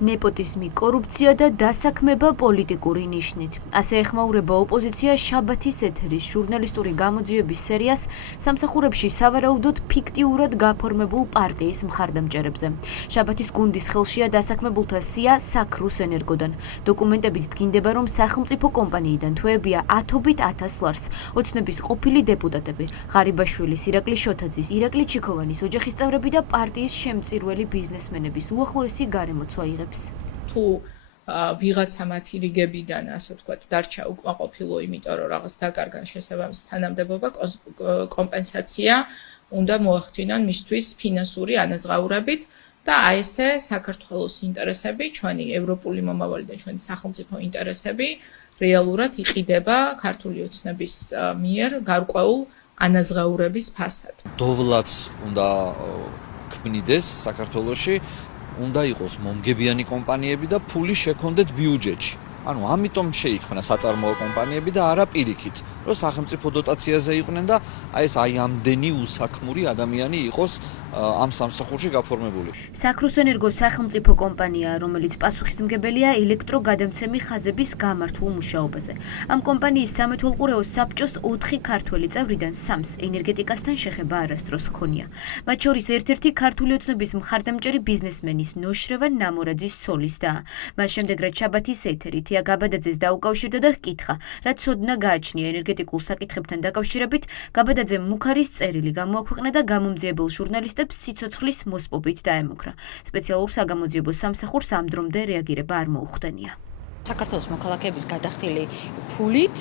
ნეპოტიზმი, კორუფცია და დასაქმება პოლიტიკური ნიშნით. ასე ეხმაურება ოპოზიცია შაბათის ეთერის ჟურნალისტური გამოძიების სერიას სამსახურებში სავარაუდოდ ფიქტიურად გაფორმებულ პარტიის მხარდამჭერებზე. შაბათის გუნდის ხელშია დასაქმებულთა სია საქრუს ენერგოდან. დოკუმენტებით დგინდება, რომ სახელმწიფო კომპანიიდან თვეებია 10-ობით 1000 ლარს. ოცნების ყოფილი დეპუტატები, ღარიბაშვილის, ირაკლი შოთაძის, ირაკლი ჩიქოვანის ოჯახის წევრები და პარტიის შემწირველი ბიზნესმენების უახლოესი გარემოცვა იღებს. თუ ვიღაცა მათი რიგებიდან, ასე ვთქვათ, დარჩა უკმაყოფილო, იმიტომ რომ რაღაც დაკარგა შესაბამისი თანამდებობა, კომპენსაცია უნდა მოახდინონ მისთვის ფინანსური ანაზღაურებით და აი ესე საქართველოს ინტერესები, ჩვენი ევროპული მომავალი და ჩვენი სახელმწიფო ინტერესები რეალურად იყიდება ქართული ოცნების მიერ გარკვეულ ანაზღაურების ფასად. დოვლაც უნდა ქმნიდეს საქართველოში, უნდა იყოს მომგებიანი კომპანიები და ფული შექონდეთ ბიუჯეტში. ანუ ამიტომ შეიქმნა საწარმოო კომპანიები და არა პირიქით, რომ სახელმწიფო დოტაციაზე იყვნენ და აი ამდენი უსაქმური ადამიანი იყოს ამ სამსახურში გაფორმებული. საქრუს ენერგო სახელმწიფო კომპანია, რომელიც პასუხისმგებელია ელექტროგადამცემი ხაზების გამართულ მუშაობაზე. ამ კომპანიის სამეთვალყურეო საბჭოს 4 ქართველი წევრიდან 3-ს ენერგეტიკასთან შეხება არასდროს ჰქონია. მათ შორის ერთ-ერთი ქართული ოცნების მხარდამჭერი ბიზნესმენის ნოშრევან ნამორაძის ცოლის და. მას შემდეგ რაც შაბათის ეთერი თია გაბადაძეს დაუკავშირდა და ჰკითხა, რაც ცოდნა გააჩნია ენერგეტიკულ საკითხებთან დაკავშირებით, გაბადაძემ მუქარის წერილი გამოაქვეყნა და გამომძიებელ ჟურნალისტებს სიცოცხლის მოსპობით დაემუქრა. სპეციალურ საგამოძიებო სამსახურს ამ დრომდე რეაგირება არ მოუხდენია. საქართველოს მოქალაქეების გადახდილი ფულით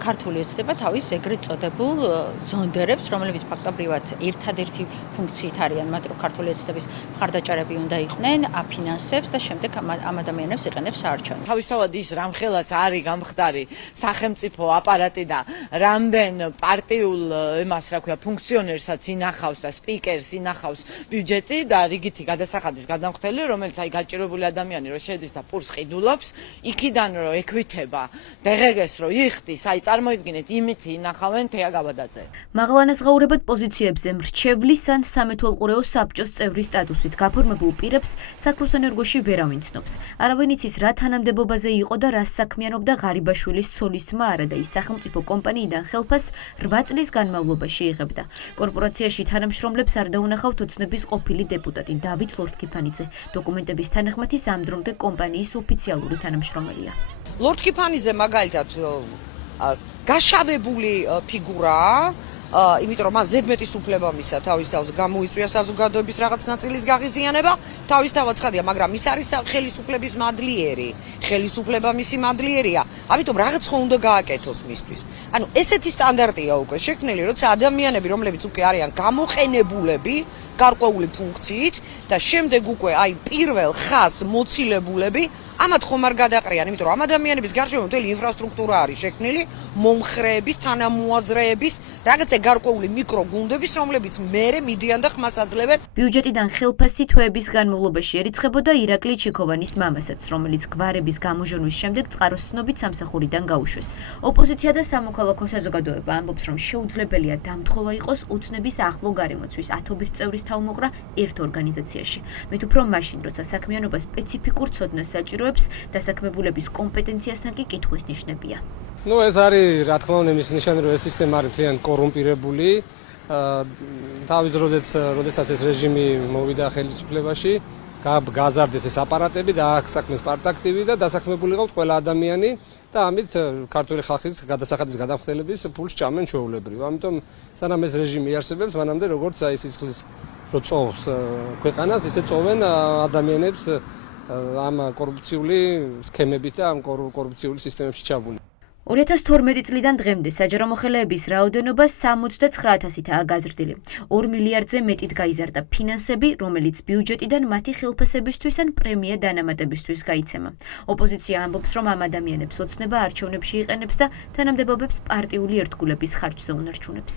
ქართული ოცნება თავის ეგრეთ წოდებულ ზონდერებს, რომლებიც ფაქტობრივად ერთადერთი ფუნქციით არიან, მათ რომ ქართული ოცნების მხარდაჭერები უნდა იყვნენ, აფინანსებს და შემდეგ ამ ადამიანებს იყენებს საარჩევნო. თავისთავად ის რამხელაც არის გამხდარი სახელმწიფო აპარატი და რამდენ პარტიულ იმას რა ქვია ფუნქციონერსაც ინახავს და სპიკერს ინახავს ბიუჯეტი და რიგითი გადასახადის გადამხდელი, რომელიც აი გაჭირებული ადამიანი რო შედის და პურს ყიდულობს, იქიდან რომ ექვითება დღეგეს რომ იხდის, აი წარმოიდგინეთ იმით ინახავენ თეა გაბადაძე. მაღლა ანაზღაურებად პოზიციებზე მრჩევლის ან სამეთვალყურეო საბჭოს წევრის სტატუსით გაფორმებულ პირებს საქრუს ენერგოში ვერავინ ცნობს. არავინ იცის რა თანამდებობაზე იყო და რა საქმიანობდა ღარიბაშვილის ცოლის ძმა არა და ის სახელმწიფო კომპანიიდან ხელფასს 8 წლის განმავლობაში იღებდა. კორპორაციაში თანამშრომლებს არ დაუნახავთ ოცნების ყოფილი დეპუტატი დავით ლორთქიფანიძე. დოკუმენტების თანახმად ის ამ დრომდე კომპანიის ოფიციალური თანამშრომელია. ლორთქიფანიძე მაგალითად გაშავებული ფიგურაა, იმიტომ რომ მას ზედმეტის უფლება მისცა თავის თავზე გამოიწვია საზოგადოების რაღაც ნაწილის გაღიზიანება, თავისთავად ცხადია, მაგრამ ის არის ხელისუფლების მადლიერი, ხელისუფლება მისი მადლიერია, ამიტომ რაღაც ხო უნდა გააკეთოს მისთვის. ანუ ესეთი სტანდარტია უკვე შექმნილი, როცა ადამიანები, რომლებიც უკვე არიან გამოყენებულები გარკვეული ფუნქციით და შემდეგ უკვე აი პირველ ხაზ მოცილებულები, ამათ ხომ არ გადაყრიან, იმიტომ რომ ამ ადამიანების გარშემო მთელი ინფრასტრუქტურა არის შექმნილი, მომხრეების, თანამოაზრეების, რაღაცა გარკვეული მიკროგუნდების, რომლებიც მერე მიდიან და ხმას აძლევენ. ბიუჯეტიდან ხელფასი თვეების განმავლობაში ერიცხებოდა ირაკლი ჩიქოვანის მამასაც, რომელიც გვარების გამოჟონვის შემდეგ წყაროს ცნობით სამსახურიდან გაუშვეს. ოპოზიცია და სამოქალაქო საზოგადოება ამბობს, რომ შეუძლებელია დამთხოვა იყოს ოცნების ახლო გარემოცვის 10-ობით წევრის თავმოყრა ერთ ორგანიზაციაში. მით უფრო მაშინ, როცა საქმიანობა სპეციფიკურ ცოდნას საჭიროებს, დასაქმებულების კომპეტენციასთან კი კითხვის ნიშნებია. ეს არის რა თქმა უნდა იმის ნიშანი, რომ ეს სისტემა არის ძალიან კორუმპირებული. თავის როდესაც ეს რეჟიმი მოვიდა ხელისუფლებაში, გაზარდეს ეს აპარატები და აქ საქმეს პარტაქტივი და დასაქმებული ყავთ ყველა ადამიანი და ამით ქართული ხალხის გადასახადის გადამხდელების ფულს ჭამენ ჩვეულებრივ. ამიტომ სანამ ეს რეჟიმი იარსებებს, მანამდე როგორც აი სიცხლის რო წოვს ქვეყანას, ისე წოვენ ადამიანებს ამ კორუფციული სქემებით და ამ კორუფციული სისტემებში ჩაბული. 2012 წლიდან დღემდე საჯარო მოხელეების რაოდენობა 79,000-აა გაზრდილი. 2 მილიარდზე მეტით გაიზარდა ფინანსები, რომელიც ბიუჯეტიდან მათი ხელფასებისთვის ან პრემია დანამატებისთვის გაიცემა. ოპოზიცია ამბობს, რომ ამ ადამიანებს ოცნება არჩევნებში იყენებს და თანამდებობებს პარტიული ერთგულების ხარჯზე უნარჩუნებს.